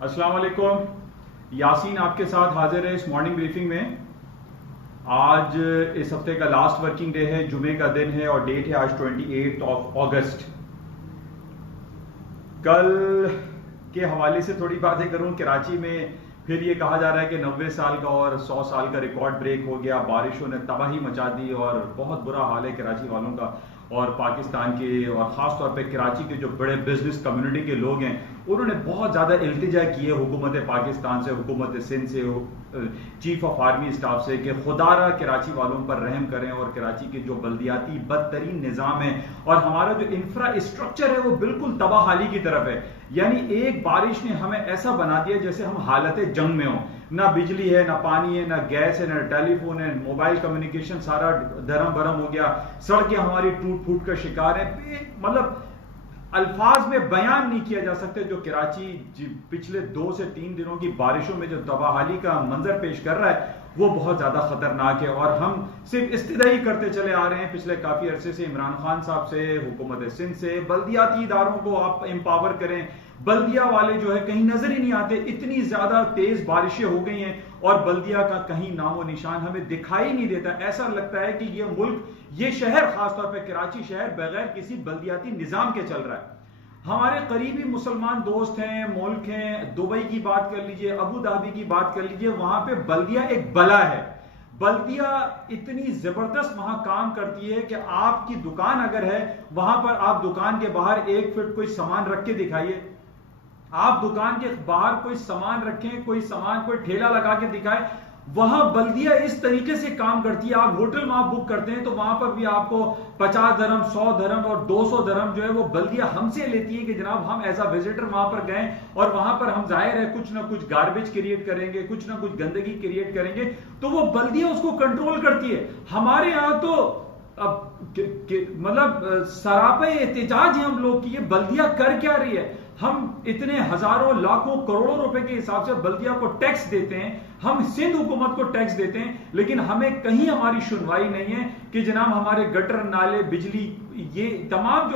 अस्सलाम वालेकुम। यासीन आपके साथ हाजिर है इस मॉर्निंग ब्रीफिंग में। आज इस हफ्ते का लास्ट वर्किंग डे है, जुमे का दिन है और डेट है आज 28 अगस्त। कल के हवाले से थोड़ी बातें करूं। कराची में फिर ये कहा जा रहा है कि 90 साल का और 100 साल का रिकॉर्ड ब्रेक हो गया। बारिशों ने तबाही मचा दी और बहुत बुरा हाल है कराची वालों का और पाकिस्तान के, और ख़ास तौर पे कराची के जो बड़े बिजनेस कम्युनिटी के लोग हैं उन्होंने बहुत ज़्यादा इल्तिजा की है हुकूमत पाकिस्तान से, हुकूमत सिंध से, चीफ ऑफ आर्मी स्टाफ से कि खुदारा कराची वालों पर रहम करें और कराची के जो बल्दियाती बदतरीन निज़ाम है और हमारा जो इंफ्रास्ट्रक्चर है वो बिल्कुल तबाहाली की तरफ है। यानी एक बारिश ने हमें ऐसा बना दिया जैसे हम हालत जंग में हों। ना बिजली है, ना पानी है, ना गैस है, ना टेलीफोन है, मोबाइल कम्युनिकेशन सारा धर्म भरम हो गया। सड़कें हमारी टूट फूट का शिकार है। मतलब अल्फाज में बयान नहीं किया जा सकते जो कराची पिछले 2 से 3 दिनों की बारिशों में जो तबाहाली का मंजर पेश कर रहा है वो बहुत ज्यादा खतरनाक है। और हम सिर्फ इस्तिदाई करते चले आ रहे हैं पिछले काफी अरसे से, इमरान खान साहब से, हुकूमत सिंध से, बल्दियाती इदारों को आप एम्पावर करें। बल्दिया वाले जो है कहीं नजर ही नहीं आते, इतनी ज्यादा तेज बारिशें हो गई हैं और बल्दिया का कहीं नामो निशान हमें दिखाई नहीं देता। ऐसा लगता है कि ये मुल्क, ये शहर, खासतौर पर कराची शहर बगैर किसी बल्दियाती निजाम के चल रहा है। हमारे करीबी मुसलमान दोस्त हैं, मुल्क हैं, दुबई की बात कर लीजिए, अबू धाबी की बात कर लीजिए, वहां पे बल्दिया एक बला है। बल्दिया इतनी जबरदस्त वहां काम करती है कि आपकी दुकान अगर है, वहां पर आप दुकान के बाहर 1 फीट कोई सामान रख के दिखाइए, आप दुकान के बाहर कोई सामान रखें, कोई सामान कोई ठेला लगा के दिखाएं, वहां बल्दिया इस तरीके से काम करती है। आप होटल में आप बुक करते हैं तो वहां पर भी आपको 50 दरम, 100 दरम और 200 दरम जो है वो बल्दिया हमसे लेती है कि जनाब हम एज अ विजिटर वहां पर गए और वहां पर हम जाहिर है कुछ ना कुछ गार्बेज क्रिएट करेंगे, कुछ ना कुछ गंदगी क्रिएट करेंगे, तो वो बल्दिया उसको कंट्रोल करती है। हमारे यहां तो मतलब सरापे एहतिजाज है हम लोग की ये बल्दिया कर क्या रही है। हम इतने हजारों लाखों करोड़ों रुपए के हिसाब से बल्दिया को टैक्स देते हैं, हम सिंध हुकूमत को टैक्स देते हैं, लेकिन हमें कहीं हमारी सुनवाई नहीं है कि जनाब हमारे गटर, नाले, बिजली, ये तमाम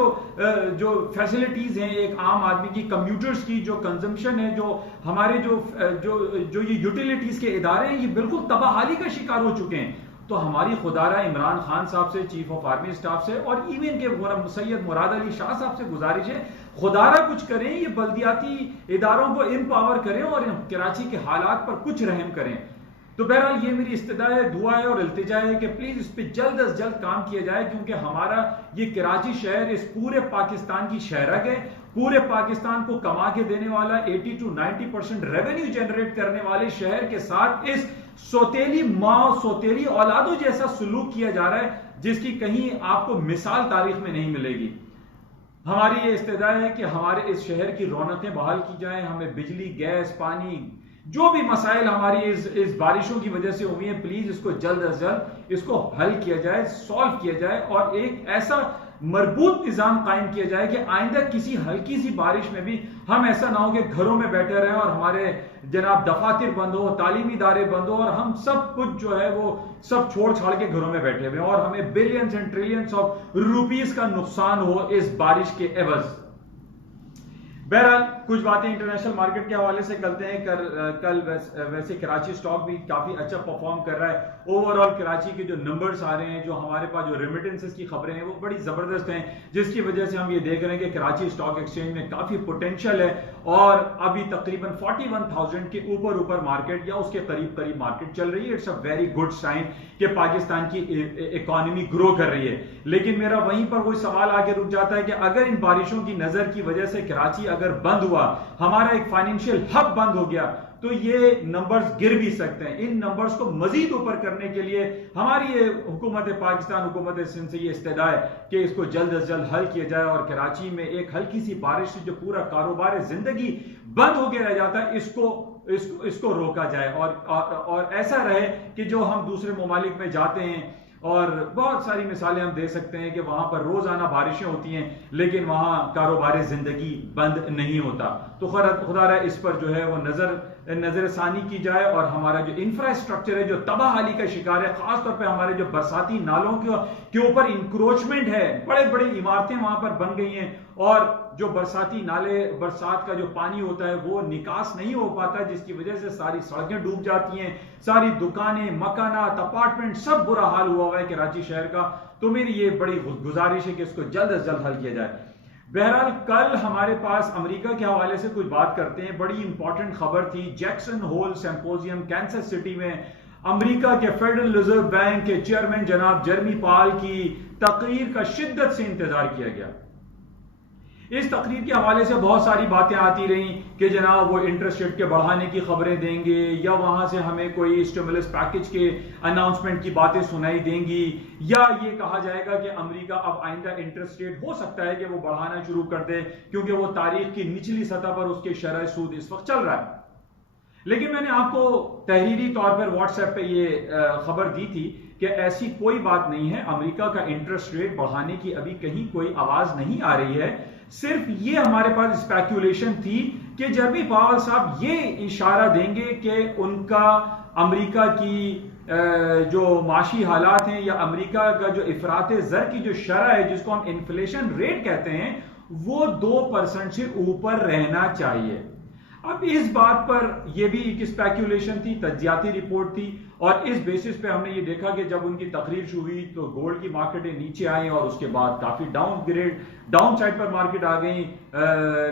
जो फैसिलिटीज हैं एक आम आदमी की, कम्यूटर्स की जो कंजम्पशन है, जो हमारे जो ये यूटिलिटीज के इदारे हैं, ये बिल्कुल तबाहाली का शिकार हो चुके हैं। तो हमारी खुदारा इमरान खान साहब से, चीफ ऑफ आर्मी स्टाफ से और इवन के सैयद मुराद अली शाह साहब से गुजारिश है, खुदारा कुछ करें, ये बल्दियाती इदारों को एम्पावर करें और कराची के हालात पर कुछ रहम करें। तो बहरहाल ये मेरी इस्तदा है, दुआ है और इल्तिजा है कि प्लीज इस पर जल्द अज जल्द काम किया जाए, क्योंकि हमारा ये कराची शहर इस पूरे पाकिस्तान की शहरक है, पूरे पाकिस्तान को कमा के देने वाला, 80 to 90% रेवेन्यू जनरेट करने वाले शहर के साथ इस सौतेली माँ, सौतेली औलादों जैसा सुलूक किया जा रहा है जिसकी कहीं आपको मिसाल तारीख में नहीं मिलेगी। हमारी ये इस्तेदा है कि हमारे इस शहर की रौनकें बहाल की जाएं, हमें बिजली, गैस, पानी, जो भी मसाइल हमारी इस बारिशों की वजह से हुई है, प्लीज इसको जल्द अज जल्द इसको हल किया जाए, सॉल्व किया जाए और एक ऐसा मजबूत निजाम कायम किया जाए कि आइंदा किसी हल्की सी बारिश में भी हम ऐसा ना हो कि घरों में बैठे रहें और हमारे जनाब दफातर बंद हो, तालीमी इदारे बंद हो और हम सब कुछ जो है वो सब छोड़ छाड़ के घरों में बैठे हुए और हमें billions and trillions of rupees का नुकसान हो इस बारिश के एवज। बहरहाल कुछ बातें इंटरनेशनल मार्केट के हवाले से करते हैं। कल वैसे कराची स्टॉक भी काफी अच्छा परफॉर्म कर रहा है। ओवरऑल कराची के जो नंबर्स आ रहे हैं, जो हमारे पास जो रेमिटेंसेस की खबरें हैं वो बड़ी जबरदस्त हैं, जिसकी वजह से हम ये देख रहे हैं कि कराची स्टॉक एक्सचेंज में काफी पोटेंशियल है और अभी तकरीबन 41,000 के ऊपर मार्केट या उसके करीब करीब मार्केट चल रही है। It's a very good sign कि पाकिस्तान की इकोनॉमी ग्रो कर रही है। लेकिन मेरा वहीं पर कोई सवाल आके रुक जाता है कि अगर इन बारिशों की नजर की वजह से कराची अगर बंद हुआ, हमारा एक फाइनेंशियल हब बंद हो गया, तो ये नंबर्स गिर भी सकते हैं। इन नंबर्स को मजीद ऊपर करने के लिए हमारी ये हुकूमत पाकिस्तान, हुकूमत सिंध से ये इस्तेदा है कि इसको जल्द अज जल्द हल किया जाए और कराची में एक हल्की सी बारिश से जो पूरा कारोबार जिंदगी बंद होकर रह जाता है इसको रोका जाए और ऐसा रहे कि जो हम दूसरे ममालिक में जाते हैं, और बहुत सारी मिसालें हम दे सकते हैं कि वहां पर रोजाना बारिशें होती हैं लेकिन वहां कारोबार जिंदगी बंद नहीं होता। तो खुदा इस पर जो है वो नजरसानी की जाए और हमारा जो इंफ्रास्ट्रक्चर है जो तबाहाली का शिकार है, खासतौर पे हमारे जो बरसाती नालों के ऊपर इंक्रोचमेंट है, बड़े बड़े इमारतें वहां पर बन गई हैं और जो बरसाती नाले, बरसात का जो पानी होता है वो निकास नहीं हो पाता, जिसकी वजह से सारी सड़कें डूब जाती हैं, सारी दुकानें, मकानात, अपार्टमेंट, सब बुरा हाल हुआ है कराची शहर का। तो मेरी ये बड़ी गुजारिश है कि इसको जल्द से जल्द हल किया जाए। बहरहाल कल हमारे पास अमेरिका के हवाले से कुछ बात करते हैं। बड़ी इंपॉर्टेंट खबर थी, Jackson Hole symposium Kansas city में अमेरिका के फेडरल रिजर्व बैंक के चेयरमैन जनाब जेरेमी पावल की तकरीर का शिद्दत से इंतजार किया गया। इस तकरीर के हवाले से बहुत सारी बातें आती रही कि जनाब वो इंटरेस्ट रेट के बढ़ाने की खबरें देंगे, या वहां से हमें कोई स्टिमुलस पैकेज के अनाउंसमेंट की बातें सुनाई देंगी, या ये कहा जाएगा कि अमेरिका अब आइंदा इंटरेस्ट रेट हो सकता है कि वो बढ़ाना शुरू कर दे, क्योंकि वो तारीख की निचली सतह पर उसके शरह सूद इस वक्त चल रहा है। लेकिन मैंने आपको तहरीरी तौर पर व्हाट्सएप पे ये खबर दी थी कि ऐसी कोई बात नहीं है, अमेरिका का इंटरेस्ट रेट बढ़ाने की अभी कहीं कोई आवाज नहीं आ रही है। सिर्फ ये हमारे पास स्पेक्यूलेशन थी कि जेरेमी पावल साहब ये इशारा देंगे कि उनका अमेरिका की जो माशी हालात हैं, या अमेरिका का जो इफरात ज़र की जो शरह है, जिसको हम इन्फ्लेशन रेट कहते हैं, वो 2% से ऊपर रहना चाहिए। अब इस बात पर यह भी एक स्पेक्यूलेशन थी, तज्जियाती रिपोर्ट थी, और इस बेसिस पे हमने ये देखा कि जब उनकी तकरीर शुरू हुई तो गोल्ड की मार्केटें नीचे आई, और उसके बाद काफी डाउन साइड पर मार्केट आ गई।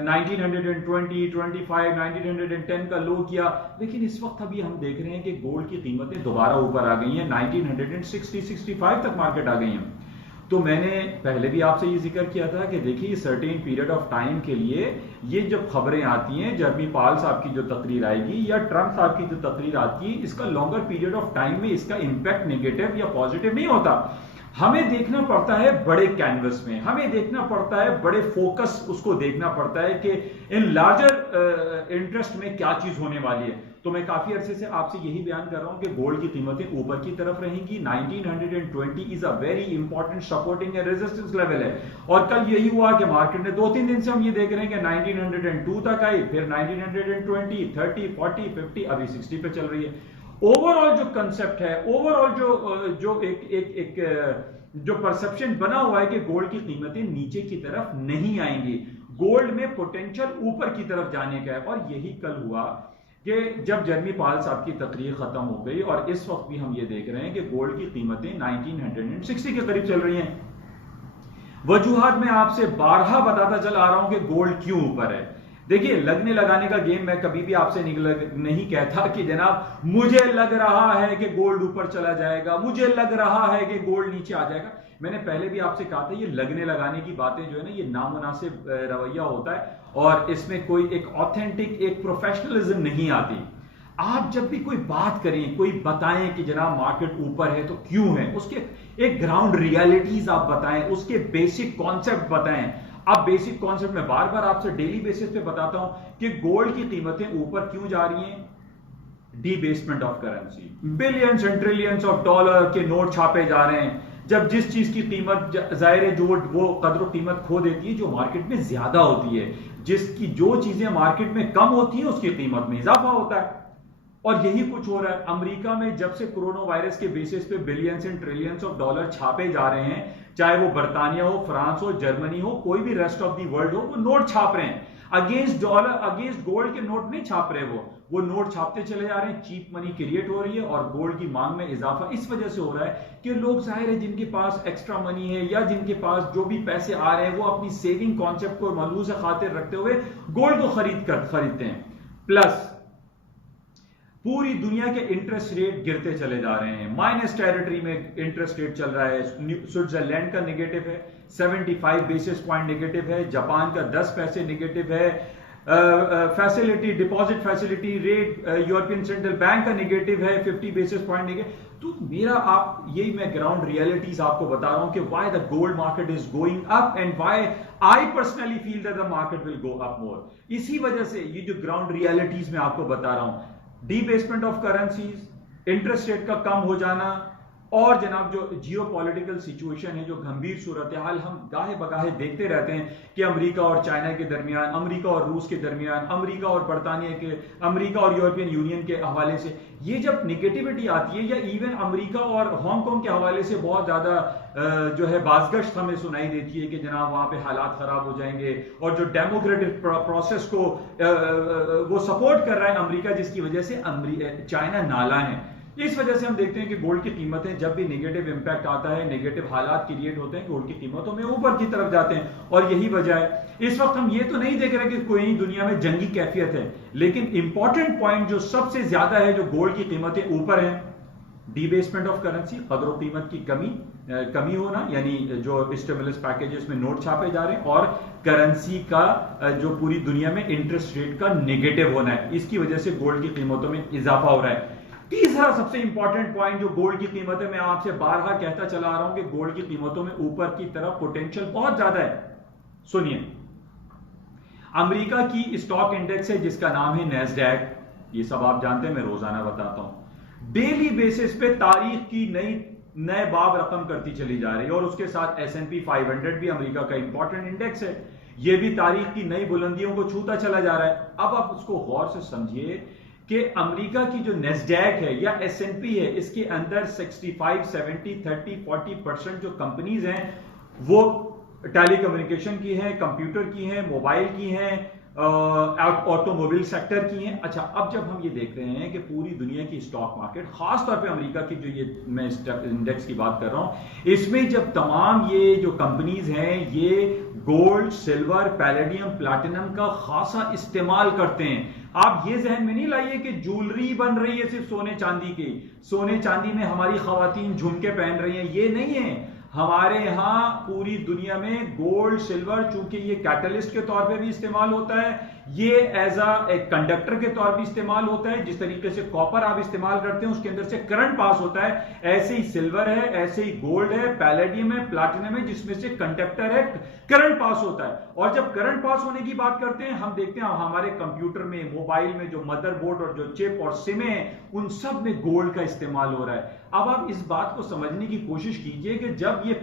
1920, 25, 1910 का लो किया। लेकिन इस वक्त अभी हम देख रहे हैं कि गोल्ड की कीमतें दोबारा ऊपर आ गई हैं, 1960, 65 तक मार्केट आ गई हैं। तो मैंने पहले भी आपसे ये जिक्र किया था कि देखिए सर्टेन पीरियड ऑफ टाइम के लिए ये जब खबरें आती हैं, जेरेमी पावल साहब की जो तकरीर आएगी या ट्रंप साहब की जो तकरीर आती है, इसका लॉन्गर पीरियड ऑफ टाइम में इसका इंपैक्ट नेगेटिव या पॉजिटिव नहीं होता। हमें देखना पड़ता है बड़े कैनवस में, हमें देखना पड़ता है बड़े फोकस, उसको देखना पड़ता है कि इन लार्जर इंटरेस्ट में क्या चीज होने वाली है। तो मैं काफी अरसे से आपसे यही बयान कर रहा हूं कि गोल्ड की कीमतें ऊपर की तरफ रहेंगी। 1920 is a very important supporting and resistance level है, और कल यही हुआ कि मार्केट ने 2-3 दिन से हम ये देख रहे हैं कि 1902 तक आई, फिर 1920, 30, 40, 50, अभी 60 पे चल रही है। ओवरऑल जो कंसेप्ट है, ओवरऑल जो एक जो परसेप्शन बना हुआ है कि गोल्ड की कीमतें नीचे की तरफ नहीं आएंगी, गोल्ड में पोटेंशियल ऊपर की तरफ जाने का है। और यही कल हुआ कि जब जेरेमी पावल साहब की तकरीर खत्म हो गई, और इस वक्त भी हम ये देख रहे हैं कि गोल्ड की कीमतें 1960 के करीब चल रही हैं। वजूहात में आपसे बारहा बताता चला आ रहा हूं कि गोल्ड क्यों ऊपर है। देखिए, लगने लगाने का गेम मैं कभी भी आपसे नहीं कहता कि जनाब मुझे लग रहा है कि गोल्ड ऊपर चला जाएगा, मुझे लग रहा है कि गोल्ड नीचे आ जाएगा। मैंने पहले भी आपसे कहा था, ये लगने लगाने की बातें जो है ना, ये नामुनासिब रवैया होता है, और इसमें कोई एक ऑथेंटिक, एक प्रोफेशनलिज्म नहीं आती। आप जब भी कोई बात करें, कोई बताएं कि जनाब मार्केट ऊपर है तो क्यों है, उसके एक ग्राउंड रियलिटीज आप बताएं, उसके बेसिक कॉन्सेप्ट बताएं। अब बेसिक कॉन्सेप्ट में बार बार आपसे डेली बेसिस पे बताता हूं कि गोल्ड की कीमतें ऊपर क्यों जा रही हैं। Debasement of currency, billions and trillions of dollar के नोट छापे जा रहे हैं। जब जिस चीज की कीमत, जाहिर है, जो वो कदर कीमत खो देती है जो मार्केट में ज्यादा होती है, जिसकी जो चीजें मार्केट में कम होती हैं उसकी कीमत में इजाफा होता है। और यही कुछ हो रहा है अमेरिका में। जब से कोरोना वायरस के बेसिस पे billions and trillions of dollar छापे जा रहे हैं, चाहे वो बर्तानिया हो, फ्रांस हो, जर्मनी हो, कोई भी रेस्ट ऑफ दी वर्ल्ड हो, वो नोट छाप रहे हैं अगेंस्ट डॉलर, अगेंस्ट गोल्ड के नोट नहीं छाप रहे, वो नोट छापते चले जा रहे हैं। चीप मनी क्रिएट हो रही है और गोल्ड की मांग में इजाफा इस वजह से हो रहा है कि लोग, जाहिर है, जिनके पास एक्स्ट्रा मनी है या जिनके पास जो भी पैसे आ रहे हैं, वो अपनी सेविंग कॉन्सेप्ट को मलूज खातिर रखते हुए गोल्ड को खरीदते हैं। प्लस पूरी दुनिया के इंटरेस्ट रेट गिरते चले जा रहे हैं। माइनस टेरिटरी में इंटरेस्ट रेट चल रहा है। स्विट्जरलैंड का नेगेटिव है, 75 बेसिस पॉइंट नेगेटिव है। जापान का 10 पैसे नेगेटिव है। Facility, deposit facility rate European central bank का नेगेटिव है, 50 बेसिस पॉइंट नेगेटिव। तो मेरा यही मैं ग्राउंड रियलिटीज आपको बता रहा हूं कि why the gold market is going up and why I personally feel that the market will go up more. इसी वजह से ये जो ग्राउंड रियलिटीज में आपको बता रहा हूं, डीबेसमेंट ऑफ करेंसीज, इंटरेस्ट रेट का कम हो जाना, और जनाब जो जियो पॉलिटिकल सिचुएशन है, जो गंभीर सूरत हाल हम गाहे बगाहे देखते रहते हैं कि अमेरिका और चाइना के दरमियान, अमेरिका और रूस के दरमियान, अमेरिका और बरतानिया के, अमेरिका और यूरोपियन यूनियन के हवाले से ये जब निगेटिविटी आती है, या इवन अमेरिका और हांगकांग के हवाले से बहुत ज्यादा जो है बाजगश्त हमें सुनाई देती है कि जनाब वहां पे हालात खराब हो जाएंगे, और जो डेमोक्रेटिक प्रोसेस को वो सपोर्ट कर रहा है अमेरिका, जिसकी वजह से चाइना नाला है। इस वजह से हम देखते हैं कि गोल्ड की कीमतें जब भी नेगेटिव इंपैक्ट आता है, नेगेटिव हालात क्रिएट होते हैं, गोल्ड की कीमतों में ऊपर की तरफ जाते हैं। और यही वजह है, इस वक्त हम ये तो नहीं देख रहे कि कोई दुनिया में जंगी कैफियत है, लेकिन इंपॉर्टेंट पॉइंट जो सबसे ज्यादा है, जो गोल्ड की कीमतें ऊपर है, डिबेसमेंट ऑफ करेंसी, कदर कीमत की कमी होना, यानी जो स्टिमुलस पैकेजेस में नोट छापे जा रहे हैं, और करेंसी का जो पूरी दुनिया में इंटरेस्ट रेट का नेगेटिव होना है, इसकी वजह से गोल्ड की कीमतों में इजाफा हो रहा है। तीसरा सबसे इंपॉर्टेंट पॉइंट जो गोल्ड की कीमतें, मैं आपसे बारहा कहता चला आ रहा हूं कि गोल्ड की कीमतों में ऊपर की तरफ पोटेंशियल बहुत ज्यादा है। सुनिए, अमेरिका की स्टॉक इंडेक्स है जिसका नाम है नैस्डैक, ये सब आप जानते हैं, मैं रोजाना बताता हूं। डेली बेसिस पे तारीख की नए बाब रकम करती चली जा रही है, और उसके साथ S&P 500 भी अमेरिका का इंपॉर्टेंट इंडेक्स है, ये भी तारीख की नई बुलंदियों को छूता चला जा रहा है। अब आप उसको गौर से समझिए कि अमेरिका की जो नैस्डैक है या S&P है, इसके अंदर 65, 70, 30, 40% जो कंपनीज हैं वो टेलीकम्युनिकेशन की हैं, कंप्यूटर की हैं, मोबाइल की हैं, ऑटोमोबाइल सेक्टर की हैं। अच्छा, अब जब हम ये देख रहे हैं कि पूरी दुनिया की स्टॉक मार्केट, खासतौर पे अमेरिका की जो ये मैं इंडेक्स की बात कर रहा हूं, इसमें जब तमाम ये जो कंपनीज हैं ये गोल्ड, सिल्वर, पैलेडियम, प्लैटिनम का खासा इस्तेमाल करते हैं। आप ये जहन में नहीं लाइए कि ज्वेलरी बन रही है सिर्फ सोने चांदी की, सोने चांदी में हमारी खवातीन झुमके पहन रही हैं, ये नहीं है। हमारे यहां पूरी दुनिया में गोल्ड, सिल्वर, चूंकि ये कैटलिस्ट के तौर पे भी इस्तेमाल होता है, ये एज ए कंडक्टर के तौर पे इस्तेमाल होता है। जिस तरीके से कॉपर आप इस्तेमाल करते हैं, उसके अंदर से करंट पास होता है, ऐसे ही सिल्वर है, ऐसे ही गोल्ड है, पैलेडियम है, प्लैटिनम है, जिसमें से कंडक्टर है, करंट पास होता है। और जब करंट पास होने की बात करते हैं, हम देखते हैं हमारे कंप्यूटर में, मोबाइल में जो मदरबोर्ड और जो चिप और सिम है, उन सब में गोल्ड का इस्तेमाल हो रहा है। अब आप इस बात को समझने की कोशिश कीजिए कि जब ये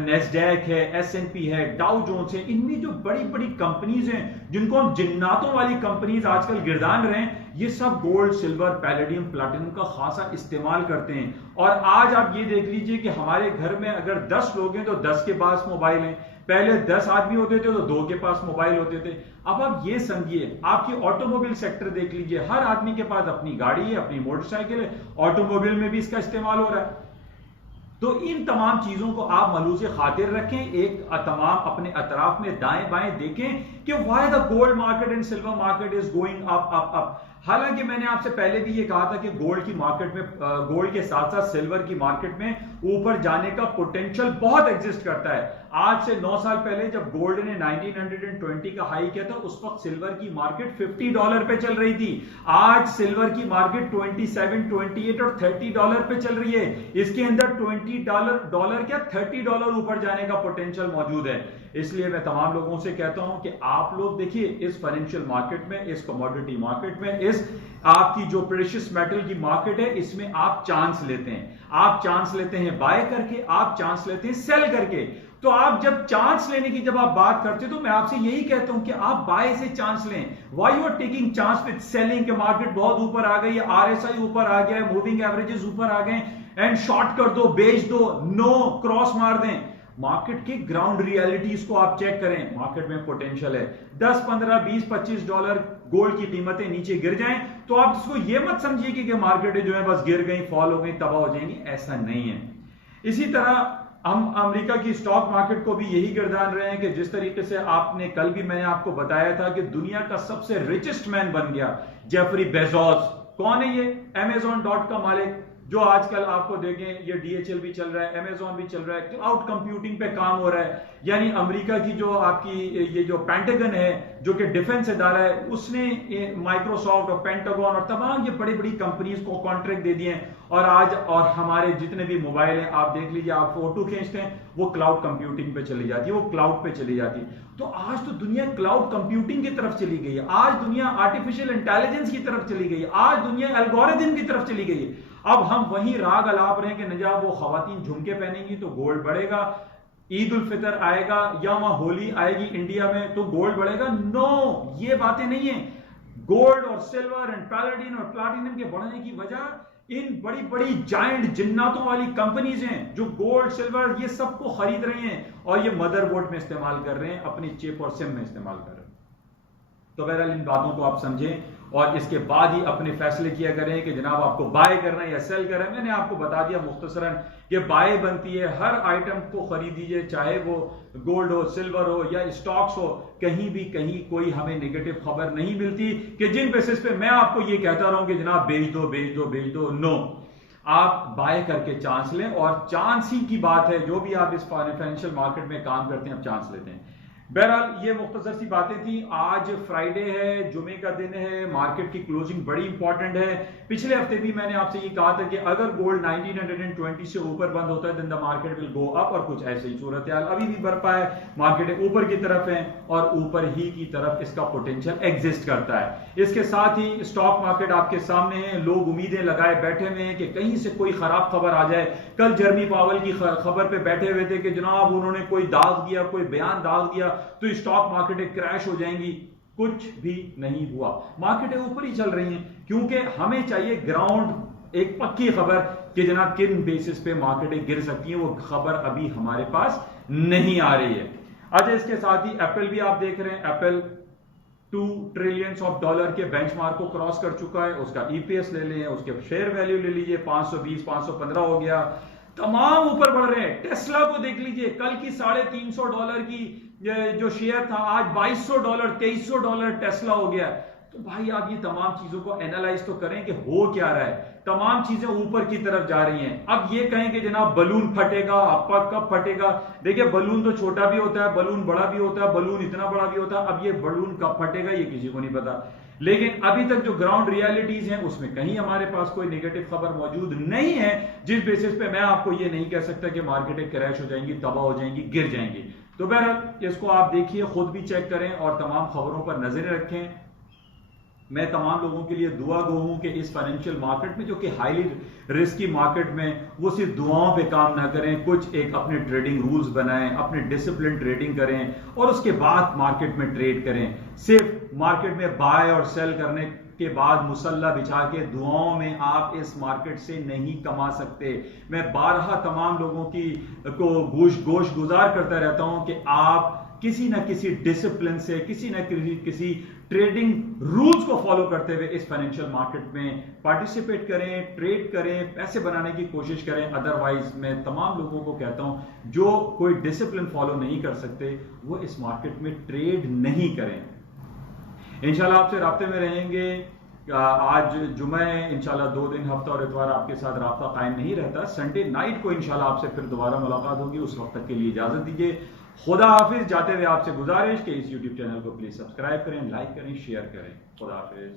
नैस्डैक है, S&P है, डाउ जोन्स है, इनमें जो बड़ी बड़ी कंपनीज हैं जिनको हम जिन्नातों वाली कंपनीज आजकल गिरदान रहे हैं, ये सब गोल्ड, सिल्वर, पैलेडियम, प्लैटिनम का खासा इस्तेमाल करते हैं। और आज आप ये देख लीजिए कि हमारे घर में अगर 10 लोग हैं तो 10 के पास मोबाइल है। पहले 10 आदमी होते थे तो 2 के पास मोबाइल होते थे। अब आप ये समझिए, आपकी ऑटोमोबाइल सेक्टर देख लीजिए, हर आदमी के पास अपनी गाड़ी है, अपनी मोटरसाइकिल है, ऑटोमोबाइल में भी इसका इस्तेमाल हो रहा है। तो इन तमाम चीजों को आप मलूज़े खातिर रखें, एक तमाम अपने अतराफ में दाएं बाएं देखें कि why the gold market and silver market is going up up up. हालांकि मैंने आपसे पहले भी ये कहा था कि गोल्ड की मार्केट में, गोल्ड के साथ साथ सिल्वर की मार्केट में ऊपर जाने का पोटेंशियल बहुत एग्जिस्ट करता है। आज से 9 साल पहले जब गोल्ड ने 1920 का हाई किया था, उस वक्त सिल्वर की मार्केट $50 पे चल रही थी। आज सिल्वर की मार्केट 27, 28 और $30 पे चल रही है। इसके अंदर $20 क्या $30 ऊपर जाने का पोटेंशियल मौजूद है। इसलिए मैं तमाम लोगों से कहता हूं कि आप लोग देखिए, इस फाइनेंशियल मार्केट में, इस कमोडिटी मार्केट में, इस आपकी जो प्रेशियस मेटल की मार्केट है, इसमें आप चांस लेते हैं। आप चांस लेते हैं बाय करके, आप चांस लेते हैं सेल करके। तो आप जब चांस लेने की जब आप बात करते हो, तो मैं आपसे यही कहता हूं कि आप बाय से चांस लें। Why you are taking chance with selling? के मार्केट बहुत ऊपर आ गई है, RSI ऊपर आ गया है, मूविंग एवरेजेस ऊपर आ गए, एंड शॉर्ट कर दो, बेच दो, नो क्रॉस मार दें। मार्केट की ग्राउंड रियलिटीज को आप चेक करें। मार्केट में पोटेंशियल है, 10, 15, 20, $25 गोल्ड की कीमतें नीचे गिर जाएं तो आप इसको ये मत समझिए कि मार्केटें जो है बस गिर गई, फॉल हो गई, तबाह हो जाएंगी। ऐसा नहीं है। इसी तरह हम अमेरिका की स्टॉक मार्केट को भी यही गिरदान रहे हैं कि जिस तरीके से आपने कल भी मैंने आपको बताया था कि दुनिया का सबसे रिचेस्ट मैन बन गया जेफरी बेजोस। कौन है ये? Amazon का मालिक, जो आजकल आपको देखें ये DHL भी चल रहा है, Amazon भी चल रहा है, क्लाउड कंप्यूटिंग पे काम हो रहा है। यानी अमेरिका की जो आपकी ये जो पेंटागन है, जो कि डिफेंस इदारा है, उसने माइक्रोसॉफ्ट और पेंटागन और तमाम ये बड़ी बड़ी कंपनीज को कॉन्ट्रैक्ट दे दिए हैं। और आज और हमारे जितने भी मोबाइल हैं, आप देख लीजिए, आप फोटो खींचते हैं, वो क्लाउड कंप्यूटिंग पे चली जाती है, वो क्लाउड पे चली जाती है। तो आज तो दुनिया क्लाउड कंप्यूटिंग की तरफ चली गई है, आज दुनिया आर्टिफिशियल इंटेलिजेंस की तरफ चली गई है, आज दुनिया एल्गोरिथम की तरफ चली गई है। अब हम वही राग अलाप रहे हैं कि नजाब वो खवातीन झुमके पहनेंगी तो गोल्ड बढ़ेगा, ईद उल फितर आएगा या वहां होली आएगी इंडिया में तो गोल्ड बढ़ेगा। नो, ये बातें नहीं है। गोल्ड और सिल्वर एंड पैलेडियम और प्लैटिनम के बढ़ने की वजह इन बड़ी बड़ी जायंट जिन्नातों वाली कंपनीज हैं जो गोल्ड सिल्वर ये सबको खरीद रही हैं और ये मदरबोर्ड में इस्तेमाल कर रहे हैं, अपनी चिप और सिम में इस्तेमाल कर रहे हैं। तो बहरहाल इन बातों को आप समझें और इसके बाद ही अपने फैसले किया करें कि जनाब आपको बाय करना है या सेल करना है। मैंने आपको बता दिया मुख्तसरन कि बाय बनती है, हर आइटम को खरीद दीजिए, चाहे वो गोल्ड हो, सिल्वर हो या स्टॉक्स हो, कहीं कोई हमें नेगेटिव खबर नहीं मिलती कि जिन बेसिस पे मैं आपको ये कहता रहूं कि जनाब बेच दो बेच दो बेच दो। नो, आप बाय करके चांस लें और चांस ही की बात है। जो भी आप इस फाइनेंशियल मार्केट में काम करते हैं आप चांस लेते हैं। बहरहाल ये मुख्तसर सी बातें थी। आज फ्राइडे है, जुमे का दिन है, मार्केट की क्लोजिंग बड़ी इंपॉर्टेंट है। पिछले हफ्ते भी मैंने आपसे ये कहा था कि अगर गोल्ड 1920 से ऊपर बंद होता है then the market will go up, और कुछ ऐसे ही सूरत हाल अभी भी बरपा है। मार्केट ऊपर की तरफ है और ऊपर ही की तरफ इसका पोटेंशियल एग्जिस्ट करता है। इसके साथ ही स्टॉक मार्केट आपके सामने है। लोग उम्मीदें लगाए बैठे हुए हैं कि कहीं से कोई खराब खबर आ जाए। कल जर्मी पावल की खबर पे बैठे हुए थे कि जनाब उन्होंने कोई दाग दिया, कोई बयान दाग दिया तो स्टॉक मार्केटें क्रैश हो जाएंगी। कुछ भी नहीं हुआ, मार्केटें ऊपर ही चल रही हैं क्योंकि हमें चाहिए ग्राउंड, एक पक्की खबर कि जनाब किन बेसिस पे मार्केटें गिर सकती हैं। वो खबर अभी हमारे पास नहीं आ रही है। अच्छा, इसके साथ ही एप्पल भी आप देख रहे हैं, एप्पल $2 ट्रिलियन के बेंचमार्क को क्रॉस कर चुका है। उसका ईपीएस ले लें, उसके शेयर वैल्यू ले लीजिए, 520 515 हो गया, तमाम ऊपर बढ़ रहे हैं। टेस्ला को देख लीजिए, कल की $350 की जो शेयर था आज $2200 $2300 टेस्ला हो गया। तो भाई आप ये तमाम चीजों को एनालाइज तो करें कि हो क्या रहा है। तमाम चीजें ऊपर की तरफ जा रही हैं। अब ये कहें कि जनाब बलून फटेगा, आपका कब फटेगा? देखिए, बलून तो छोटा भी होता है, बलून बड़ा भी होता है, बलून इतना बड़ा भी होता है। अब ये बलून कब फटेगा ये किसी को नहीं पता, लेकिन अभी तक जो ग्राउंड रियलिटीज हैं उसमें कहीं हमारे पास कोई नेगेटिव खबर मौजूद नहीं है जिस बेसिस पे मैं आपको ये नहीं कह सकता कि मार्केटें क्रैश हो जाएंगी, तबाह हो जाएंगी, गिर जाएंगी। तो बहरहाल इसको आप देखिए, खुद भी चेक करें और तमाम खबरों पर नजरें रखें। मैं तमाम लोगों के लिए दुआ गो हूं कि इस फाइनेंशियल मार्केट में जो कि हाईली रिस्की मार्केट में वो सिर्फ दुआओं पे काम ना करें, कुछ एक अपने ट्रेडिंग रूल्स बनाएं, अपने डिसिप्लिन ट्रेडिंग करें और उसके बाद मार्केट में ट्रेड करें। सिर्फ मार्केट में बाय और सेल करने के बाद मुसल्ला बिछा के दुआओं में आप इस मार्केट से नहीं कमा सकते। मैं बारहा तमाम लोगों को गोश गुजार करता रहता हूं कि आप किसी ना किसी डिसिप्लिन से, किसी ना किसी ट्रेडिंग रूल्स को फॉलो करते हुए इस फाइनेंशियल मार्केट में पार्टिसिपेट करें, ट्रेड करें, पैसे बनाने की कोशिश करें। अदरवाइज मैं तमाम लोगों को कहता हूं जो कोई डिसिप्लिन फॉलो नहीं कर सकते वो इस मार्केट में ट्रेड नहीं करें। इंशाल्लाह आपसे राब्ते में रहेंगे। आज जुमा है, इंशाल्लाह 2 दिन हफ्ता और इतवार आपके साथ राब्ता कायम नहीं रहता। संडे नाइट को इंशाल्लाह आपसे फिर दोबारा मुलाकात होगी। उस वक्त तक के लिए इजाजत दीजिए। खुदा हाफिज। जाते हुए आपसे गुजारिश कि इस यूट्यूब चैनल को प्लीज सब्सक्राइब करें, लाइक करें, शेयर करें। खुदा हाफिज।